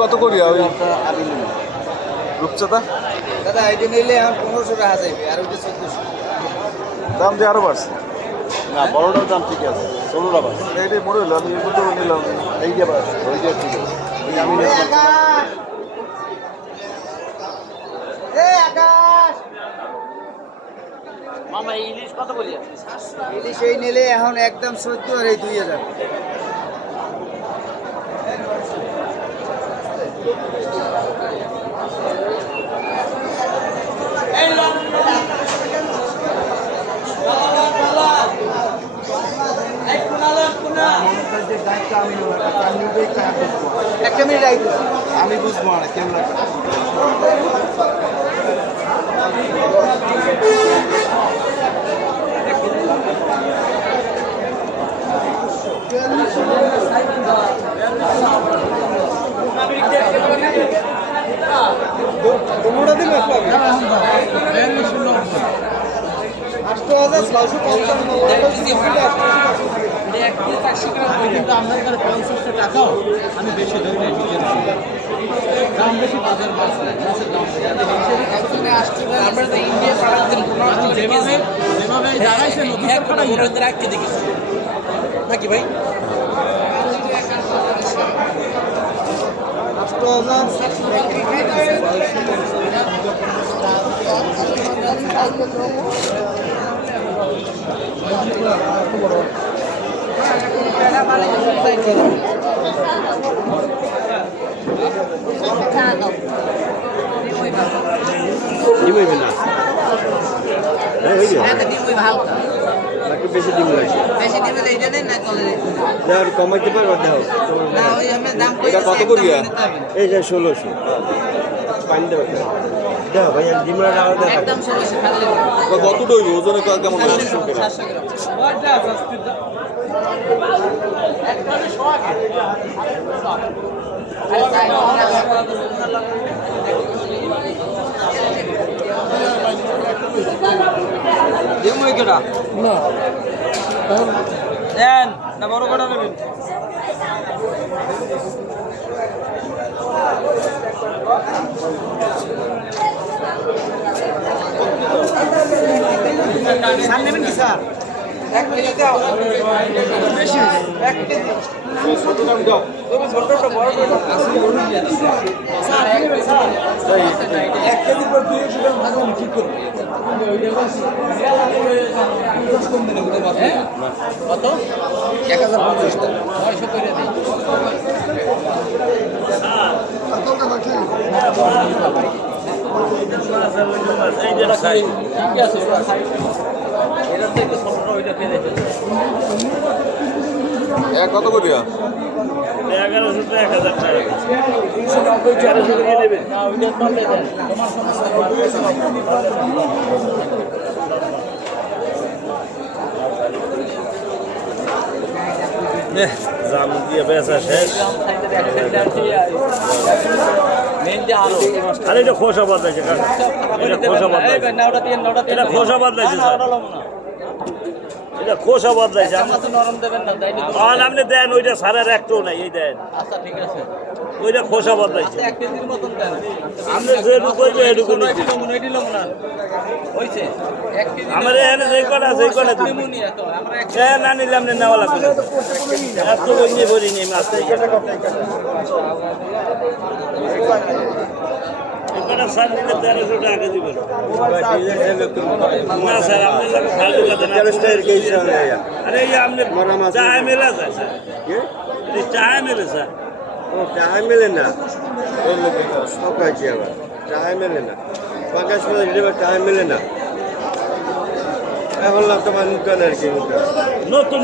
কত করিয়া ওই রূপচাঁদা? দাদা এটা নিলে এখন 1500 টাকা যাবে, আর ওইটা 1400। দাম দিয়ে আরো বাড়ছে। না বড়টার দাম ঠিক আছে, 16 টাকা। এইটাই মনে হলো, আমি এগুলো নিলাম। এই যে বাস ওইটা ঠিক আছে, এই যে আমি নিলাম। মামা ইলিশ কত বলিয়া? ইলিশ এই নিলে এখন একদম 14 আর এই 2000। একটা মিনিট আমি বুঝবো না কেমন লাগবে। কোনোটা দিন আসবে কিন্তু আপনার এখানে 50 টাকাও আমি বেশি ধরি নাই, দাম বেশি, বাজার মাছ নাই, মাছের দাম যেভাবে যেভাবে দাঁড়াইছে রাখতে দেখেছি নাকি ভাই। ডিমই না একটু বেশি ডিম লাগছে, আর কমাইতে পারবো দাও। এটা কত করিয়া? এই যে 1600 পানি দেবো দাও ভাই, ডিমরা আলাদা কত দইব ওজনে কেমন হয়? না বড় কটা নেবেন? স্যার নেবেন কি স্যার? 1 কেজি দাও। বেশি 1 কেজি। ছোট দাম দাও। তুমি ছোটটা বড় করে আসি ওরে দিয়ে দাও। স্যার 1 কেজি পর 200 গ্রাম ভাগ আমি ঠিক করব। কত? 1050 টাকা। 900 করে দেই। কত করিয়া? 1100 টাকা 1000 টাকা 390 400 করে নেবেন। না ওইটা পারলে দেন। তোমার সমস্যা জাম দিয়ে বেচা শেষ। আরে এটা খোসা বাদ আছে, এটা খোসা বাদ আছে, এটা খোসা বাদ আছে স্যার, এটা খোসা বাদ আছে। আপনি দেন ওইটা সারের একটাও নাই, এই দেন ওইটা খোসা বাদ আছে। আপনি যেটুকু করবে এটুকু আমার এখানে যে কটা আছে এই কটা না নিলে আপনি নেওয়া লাগবে, এত বই ভরিনি মাছ এখানে সার নিলে 1300 টাকা কেজি বলে না স্যার, আপনি সার দিতে আরে এই আপনি চায় মেলা যায় স্যার, চায় মেলে স্যার, টাইম মেলে না, আবার টাইম মেলে না, পাকাশ টাইম মেলে না, এখন তোমার নতুন আর কি নতুন